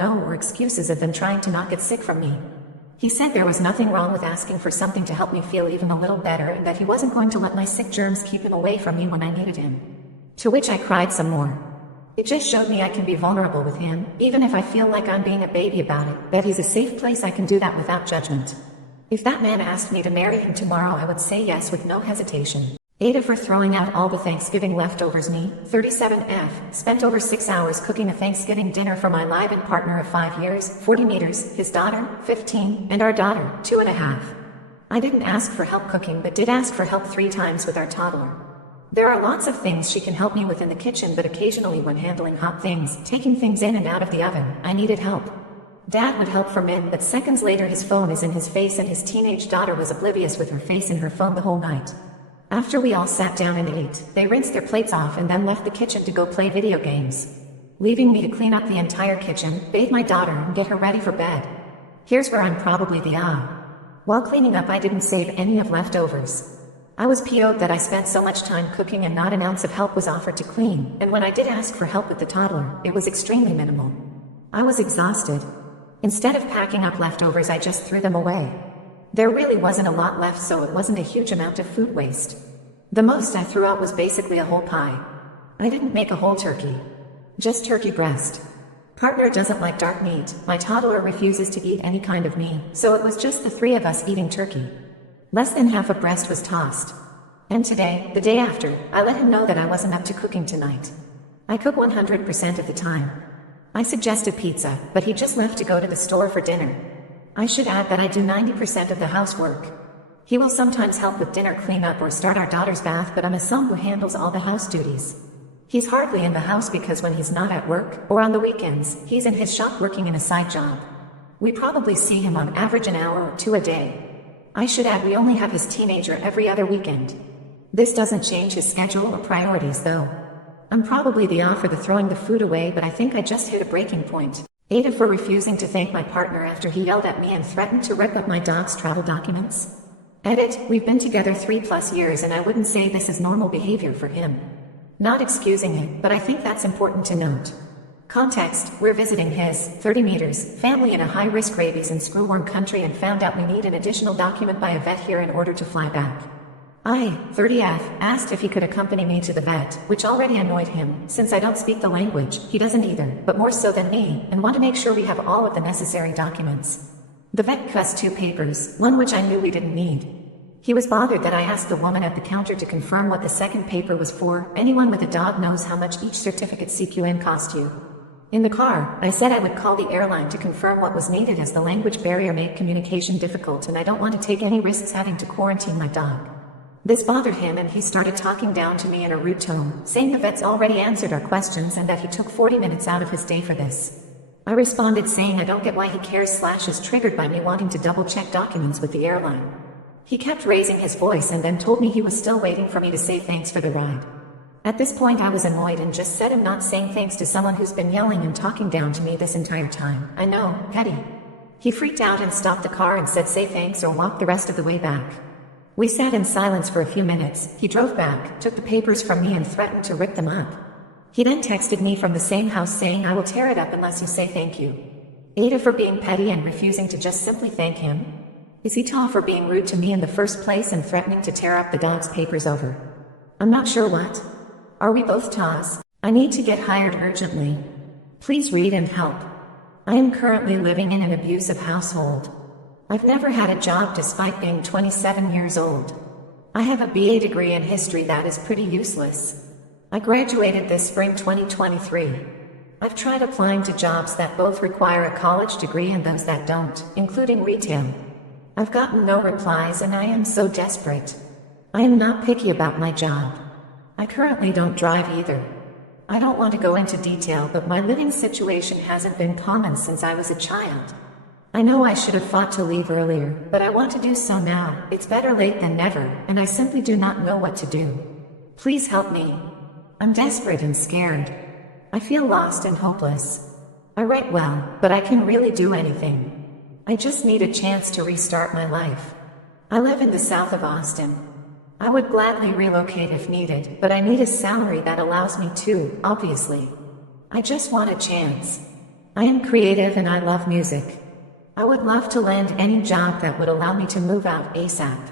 no or excuses of them trying to not get sick from me. He said there was nothing wrong with asking for something to help me feel even a little better and that he wasn't going to let my sick germs keep him away from me when I needed him. To which I cried some more. It just showed me I can be vulnerable with him, even if I feel like I'm being a baby about it, that he's a safe place I can do that without judgment. If that man asked me to marry him tomorrow, I would say yes with no hesitation. Ada for throwing out all the Thanksgiving leftovers. Me, 37F, spent over 6 hours cooking a Thanksgiving dinner for my live-in partner of 5 years, 40 meters, his daughter, 15, and our daughter, 2.5. I didn't ask for help cooking but did ask for help 3 times with our toddler. There are lots of things she can help me with in the kitchen, but occasionally when handling hot things, taking things in and out of the oven, I needed help. Dad would help for men, but seconds later his phone is in his face and his teenage daughter was oblivious with her face in her phone the whole night. After we all sat down and ate, they rinsed their plates off and then left the kitchen to go play video games, leaving me to clean up the entire kitchen, bathe my daughter, and get her ready for bed. Here's where I'm probably the odd. While cleaning up, I didn't save any of leftovers. I was PO'd that I spent so much time cooking and not an ounce of help was offered to clean, and when I did ask for help with the toddler, it was extremely minimal. I was exhausted. Instead of packing up leftovers, I just threw them away. There really wasn't a lot left, so it wasn't a huge amount of food waste. The most I threw out was basically a whole pie. I didn't make a whole turkey. Just turkey breast. Partner doesn't like dark meat, my toddler refuses to eat any kind of meat, so it was just the 3 of us eating turkey. Less than half a breast was tossed. And today, the day after, I let him know that I wasn't up to cooking tonight. I cook 100% of the time. I suggested pizza, but he just left to go to the store for dinner. I should add that I do 90% of the housework. He will sometimes help with dinner cleanup or start our daughter's bath, but I'm a son who handles all the house duties. He's hardly in the house because when he's not at work, or on the weekends, he's in his shop working in a side job. We probably see him on average an hour or 2 a day. I should add we only have his teenager every other weekend. This doesn't change his schedule or priorities though. I'm probably the off for the throwing the food away, but I think I just hit a breaking point. Ada for refusing to thank my partner after he yelled at me and threatened to rip up my dog's travel documents. Edit, we've been together 3+ years and I wouldn't say this is normal behavior for him. Not excusing it, but I think that's important to note. Context, we're visiting his, 30 meters, family in a high-risk rabies and screwworm country and found out we need an additional document by a vet here in order to fly back. I, 30F, asked if he could accompany me to the vet, which already annoyed him, since I don't speak the language, he doesn't either, but more so than me, and want to make sure we have all of the necessary documents. The vet cussed 2 papers, one which I knew we didn't need. He was bothered that I asked the woman at the counter to confirm what the second paper was for. Anyone with a dog knows how much each certificate CQN cost you. In the car, I said I would call the airline to confirm what was needed as the language barrier made communication difficult and I don't want to take any risks having to quarantine my dog. This bothered him and he started talking down to me in a rude tone, saying the vet's already answered our questions and that he took 40 minutes out of his day for this. I responded saying I don't get why he cares / is triggered by me wanting to double-check documents with the airline. He kept raising his voice and then told me he was still waiting for me to say thanks for the ride. At this point I was annoyed and just said I'm not saying thanks to someone who's been yelling and talking down to me this entire time. I know, petty. He freaked out and stopped the car and said say thanks or walk the rest of the way back. We sat in silence for a few minutes. He drove back, took the papers from me and threatened to rip them up. He then texted me from the same house saying I will tear it up unless you say thank you. Ada for being petty and refusing to just simply thank him. Is he tall for being rude to me in the first place and threatening to tear up the dog's papers over? I'm not sure what. Are we both TAs? I need to get hired urgently. Please read and help. I am currently living in an abusive household. I've never had a job despite being 27 years old. I have a BA degree in history that is pretty useless. I graduated this spring 2023. I've tried applying to jobs that both require a college degree and those that don't, including retail. I've gotten no replies and I am so desperate. I am not picky about my job. I currently don't drive either. I don't want to go into detail, but my living situation hasn't been common since I was a child. I know I should have fought to leave earlier, but I want to do so now. It's better late than never, and I simply do not know what to do. Please help me. I'm desperate and scared. I feel lost and hopeless. I write well, but I can't really do anything. I just need a chance to restart my life. I live in the south of Austin. I would gladly relocate if needed, but I need a salary that allows me to, obviously. I just want a chance. I am creative and I love music. I would love to land any job that would allow me to move out ASAP.